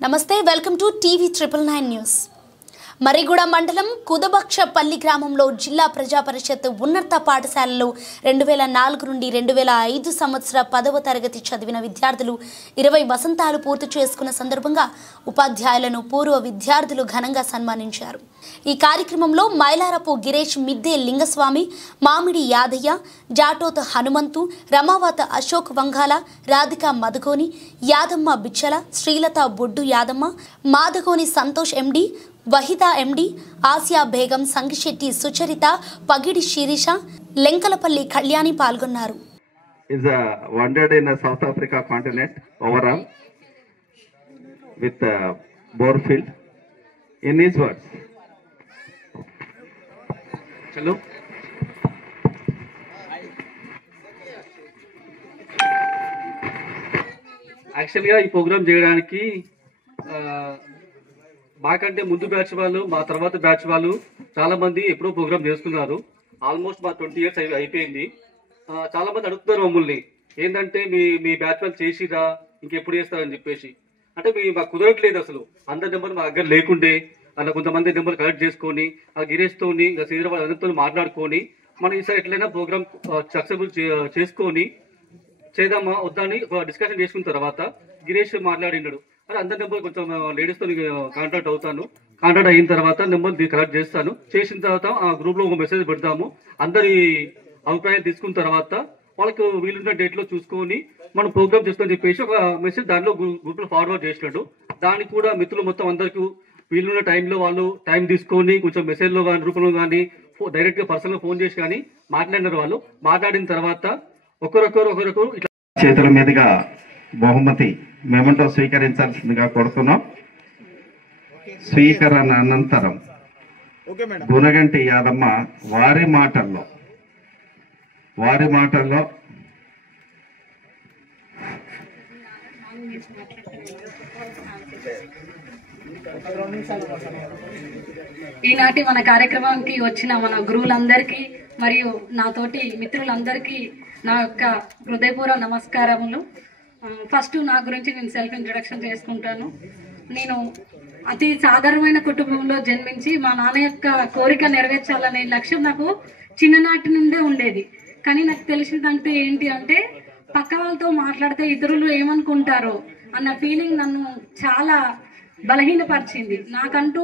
నమస్తే welcome to TV 999 news. Mariguda మండలం కుదబక్షపల్లి గ్రామంలో జిల్లా ప్రజా పరిషత్ ఉన్నత పాఠశాలలో 2004 నుండి 2005 సంవత్సర 10వ తరగతి చదివిన విద్యార్థులు 20 వసంతాలు పూర్తి చేసుకున్న సందర్భంగా ఉపాధ్యాయులను పూర్వ విద్యార్థులు ఘనంగా సన్మానించారు. ఈ కార్యక్రమంలో మైలారపు గిరీష్, మిద్దే లింగస్వామి, మామిడి యాదయ్య, జాటోత్ హనుమంతు, రమావత్ అశోక్ వంగాల, రాధిక మదగోని, యాదమ్మ బిచ్చల, శ్రీలత బొడ్డు యాదమ్మ, మాదగోని సంతోష్ ఎండి, వహిదా ఎండి, ఆసియా బేగం, సంగిశెట్టి సుచరిత, పగిడి శిరీష, లెంకలపల్లి కళ్యాణి పాల్గొన్నారు. Is wandered in South Africa continent overall with Borefield. In his words, hello. యాక్చువల్గా ఈ ప్రోగ్రామ్ చేయడానికి మాకంటే ముందు బ్యాచ్ వాళ్ళు, మా తర్వాత బ్యాచ్ వాళ్ళు చాలా మంది ఎప్పుడో ప్రోగ్రామ్ చేస్తున్నారు. ఆల్మోస్ట్ మా 20 years అయిపోయింది. చాలా మంది అడుగుతున్నారు మమ్మల్ని, ఏంటంటే మీ బ్యాచ్ వాళ్ళు చేసిరా, ఇంకెప్పుడు చేస్తారని చెప్పేసి. అంటే మాకు కుదరట్లేదు అసలు. అందరి నెంబర్ మా దగ్గర లేకుండే, అలా కొంతమంది నెంబర్ కలెక్ట్ చేసుకొని ఆ గిరీష్తోని, శ్రీధర్ అందరితో మాట్లాడుకొని మనం ఈసారి ఎట్లయినా ప్రోగ్రామ్ సక్సెస్ఫుల్ చేసుకొని చేద్దామా వద్దా అని డిస్కషన్ చేసుకున్న తర్వాత గిరీష్ మాట్లాడినాడు. అరే అందరి నెంబర్ కొంచెం లేడీస్తో కాంటాక్ట్ అవుతాను, కాంటాక్ట్ అయిన తర్వాత నెంబర్ కలెక్ట్ చేస్తాను, చేసిన తర్వాత ఆ గ్రూప్లో ఒక మెసేజ్ పెడతాము. అందరి అభిప్రాయం తీసుకున్న తర్వాత వాళ్ళకు వీలున్న డేట్లో చూసుకొని మనం ప్రోగ్రామ్ చేస్తామని చెప్పేసి ఒక మెసేజ్ దాంట్లో గ్రూప్లో ఫార్వర్డ్ చేసినట్టు. దానికి కూడా మిత్రులు మొత్తం అందరికీ వీలున్న టైంలో వాళ్ళు టైం తీసుకొని కొంచెం మెసేజ్లో కానీ రూపంలో కానీ డైరెక్ట్గా పర్సనల్గా ఫోన్ చేసి కానీ మాట్లాడినారు. వాళ్ళు మాట్లాడిన తర్వాత ఒకరొకరు ఇట్లా చేతుల మీదుగా బహుమతి మెమంటో స్వీకరించాల్సిందిగా కోరుతున్నాం. స్వీకరణ అనంతరం గునగంటి యాదమ్మ వారి మాటల్లో ఈనాటి మన కార్యక్రమానికి వచ్చిన మన గురువులందరికీ మరియు నాతోటి మిత్రులందరికీ నా యొక్క హృదయపూర్వ నమస్కారములు. ఫస్ట్ నా గురించి నేను సెల్ఫ్ ఇంట్రొడక్షన్ చేసుకుంటాను. నేను అతి సాధారణమైన కుటుంబంలో జన్మించి మా నాన్న యొక్క కోరిక నెరవేర్చాలనే లక్ష్యం నాకు చిన్ననాటి నుండే ఉండేది. కానీ నాకు తెలిసిందంటే ఏంటి అంటే, పక్క వాళ్ళతో మాట్లాడితే ఇతరులు ఏమనుకుంటారో అన్న ఫీలింగ్ నన్ను చాలా బలహీనపరిచింది. నాకంటూ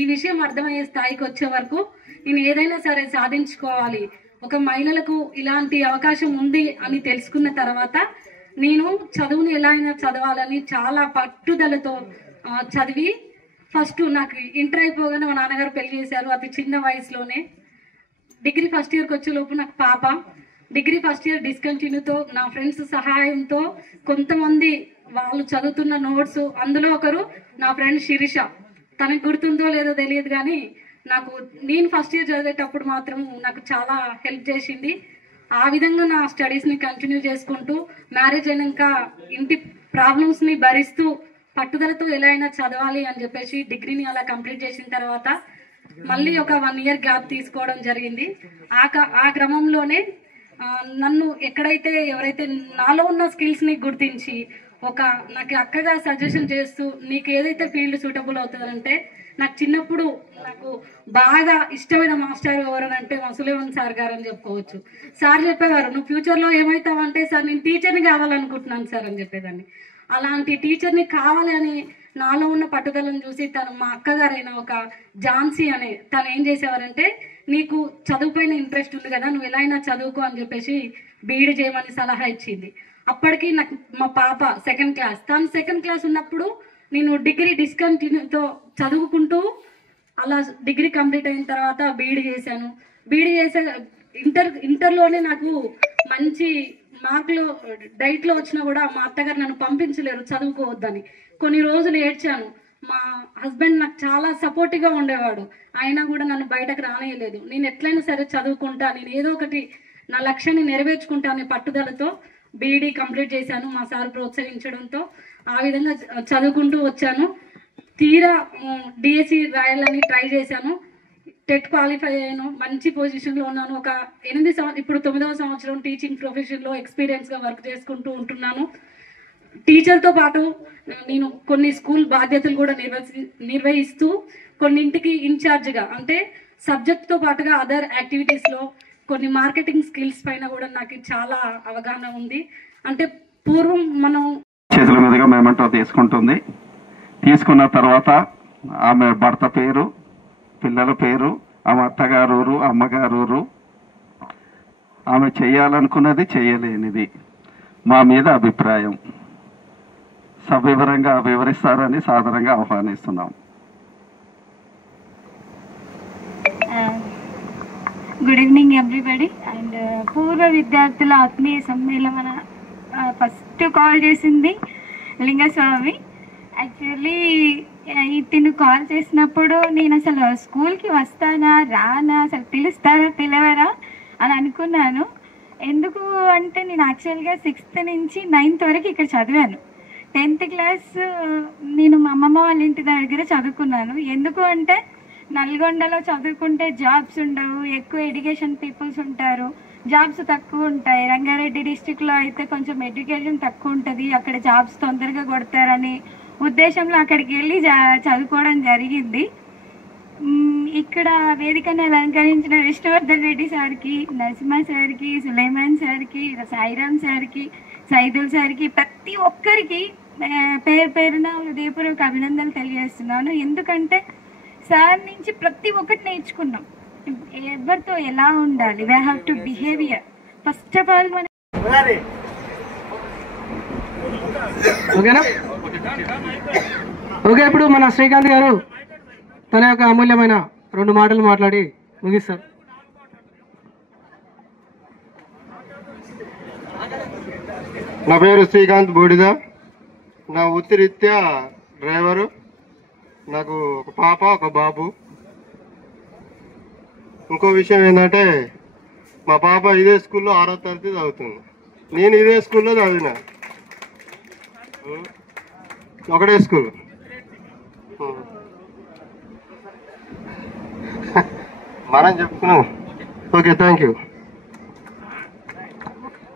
ఈ విషయం అర్థమయ్యే స్థాయికి వచ్చే వరకు నేను ఏదైనా సరే సాధించుకోవాలి, ఒక మహిళలకు ఇలాంటి అవకాశం ఉంది అని తెలుసుకున్న తర్వాత నేను చదువుని ఎలా అయినా చదవాలని చాలా పట్టుదలతో చదివి ఫస్ట్ నాకు ఇంటర్ అయిపోగానే మా నాన్నగారు పెళ్లి చేశారు. అతి చిన్న వయసులోనే. డిగ్రీ ఫస్ట్ ఇయర్కి వచ్చే లోపు నాకు పాప. డిగ్రీ ఫస్ట్ ఇయర్ డిస్కంటిన్యూతో నా ఫ్రెండ్స్ సహాయంతో కొంతమంది వాళ్ళు చదువుతున్న నోట్స్, అందులో ఒకరు నా ఫ్రెండ్ శిరీష, తనకు గుర్తుందో లేదో తెలియదు కానీ నేను ఫస్ట్ ఇయర్ చదివేటప్పుడు మాత్రం నాకు చాలా హెల్ప్ చేసింది. ఆ విధంగా నా స్టడీస్ని కంటిన్యూ చేసుకుంటూ మ్యారేజ్ అయినాక ఇంటి ప్రాబ్లమ్స్ని భరిస్తూ పట్టుదలతో ఎలా అయినా చదవాలి అని చెప్పేసి డిగ్రీని అలా కంప్లీట్ చేసిన తర్వాత మళ్ళీ ఒక 1 year గ్యాప్ తీసుకోవడం జరిగింది. ఆ క్రమంలోనే నన్ను ఎవరైతే నాలో ఉన్న స్కిల్స్ని గుర్తించి నాకు అక్కగా సజెషన్ చేస్తూ, నీకు ఏదైతే ఫీల్డ్ సూటబుల్ అవుతుందంటే, నాకు చిన్నప్పుడు నాకు బాగా ఇష్టమైన మాస్టర్ ఎవరనంటే సులేమన్ సార్ గారు అని చెప్పుకోవచ్చు. సార్ చెప్పేవారు, నువ్వు ఫ్యూచర్లో ఏమవుతావంటే, సార్ నేను టీచర్ని కావాలనుకుంటున్నాను సార్ అని చెప్పేదాన్ని. అలాంటి టీచర్ని కావాలని నాలో ఉన్న పట్టుదలను చూసి మా అక్కగారైన ఒక ఝాన్సీ తను ఏం చేసేవారంటే, నీకు చదువు పైన ఇంట్రెస్ట్ ఉంది కదా, నువ్వు ఎలా అయినా చదువుకో అని చెప్పేసి బీఈడీ చేయమని సలహా ఇచ్చింది. అప్పటికి నాకు మా పాప 2nd క్లాస్. తను 2nd క్లాస్ ఉన్నప్పుడు నేను డిగ్రీ డిస్కంటిన్యూతో చదువుకుంటూ అలా డిగ్రీ కంప్లీట్ అయిన తర్వాత బీఈడీ చేశాను. బీఈడీ ఇంటర్లోనే నాకు మంచి మార్కులు డైట్లో వచ్చినా కూడా మా అత్తగారు నన్ను పంపించలేరు చదువుకోవద్దని. కొన్ని రోజులు ఏడ్చాను. మా హస్బెండ్ నాకు చాలా సపోర్టివ్గా ఉండేవాడు, అయినా కూడా నన్ను బయటకు రానియలేదు. నేను ఎట్లయినా సరే చదువుకుంటా, నేను ఏదో ఒకటి నా లక్ష్యాన్ని నెరవేర్చుకుంటా అనే పట్టుదలతో బీఈడీ కంప్లీట్ చేశాను. మా సార్ ప్రోత్సహించడంతో ఆ విధంగా చదువుకుంటూ వచ్చాను. తీరా డిఎస్సి రాయాలని ట్రై చేశాను. టెట్ క్వాలిఫై అయ్యాను, మంచి పొజిషన్లో ఉన్నాను. ఒక 8 సంవత్సరం, ఇప్పుడు 9వ సంవత్సరం టీచింగ్ ప్రొఫెషన్లో ఎక్స్పీరియన్స్గా వర్క్ చేసుకుంటూ ఉంటున్నాను. టీచర్తో పాటు నేను కొన్ని స్కూల్ బాధ్యతలు కూడా నిర్వహిస్తూ కొన్నింటికి ఇన్ఛార్జ్గా, అంటే సబ్జెక్ట్తో పాటుగా అదర్ యాక్టివిటీస్లో కొన్ని మార్కెటింగ్ స్కిల్స్ పైన కూడా నాకు చాలా అవగాహన ఉంది. అంటే పూర్వం మనం చేతుల మీదుగా మేమంటో తీసుకుంటుంది. తీసుకున్న తర్వాత ఆమె భర్త పేరు, పిల్లల పేరు, ఆమె అత్తగారు ఊరు, అమ్మగారు ఊరు, ఆమె చేయాలనుకున్నది చేయలేనిది, మా మీద అభిప్రాయం సవివరంగా వివరిస్తారని సాదరంగా ఆహ్వానిస్తున్నాం. Good evening everybody. అండ్ పూర్వ విద్యార్థుల ఆత్మీయ సమ్మేళన ఫస్ట్ కాల్ చేసింది లింగస్వామి. యాక్చువల్లీ తిను కాల్ చేసినప్పుడు నేను అసలు స్కూల్కి వస్తానా రానా, అసలు పిలుస్తారా పిలవరా అని అనుకున్నాను. ఎందుకు అంటే నేను యాక్చువల్గా 6th నుంచి 9th వరకు ఇక్కడ చదివాను. 10th క్లాస్ నేను మా అమ్మమ్మ వాళ్ళ ఇంటి దగ్గర చదువుకున్నాను. ఎందుకు అంటే నల్గొండలో చదువుకుంటే జాబ్స్ ఉండవు, ఎక్కువ ఎడ్యుకేషన్ పీపుల్స్ ఉంటారు, జాబ్స్ తక్కువ ఉంటాయి. రంగారెడ్డి డిస్టిక్లో అయితే కొంచెం ఎడ్యుకేషన్ తక్కువ ఉంటుంది, అక్కడ జాబ్స్ తొందరగా కొడతారని ఉద్దేశంలో అక్కడికి వెళ్ళి చదువుకోవడం జరిగింది. ఇక్కడ వేదికను అలంకరించిన విష్ణువర్ధన్ రెడ్డి సార్కి, నరసింహ సార్కి, సులైమాన్ సార్కి, సాయిరామ్ సార్కి, సైదుల్ సార్కి, ప్రతి ఒక్కరికి పేరు పేరున హృదయపూర్వక అభినందనలు తెలియజేస్తున్నాను. ఎందుకంటే సార్ నుంచి ప్రతి ఒక్కటి నేర్చుకున్నాం. ఎవరితో ఎలా ఉండాలి, we have to behaviour first of all. మన ఓకేనా? ఓకే, ఇప్పుడు మన శ్రీకాంత్ గారు తన యొక్క అమూల్యమైన 2 మాటలు మాట్లాడి ముగిస్తారు. నా పేరు శ్రీకాంత్ బూడిద. నా వృత్తిరీత్యా డ్రైవరు. నాకు ఒక పాప, ఒక బాబు. ఇంకో విషయం ఏంటంటే మా పాప ఇదే స్కూల్లో 6వ తరగతి చదువుతుంది. నేను ఇదే స్కూల్లో చదివినా, ఒకటే స్కూల్. మనం చెప్పుకున్నాం. Okay, thank you.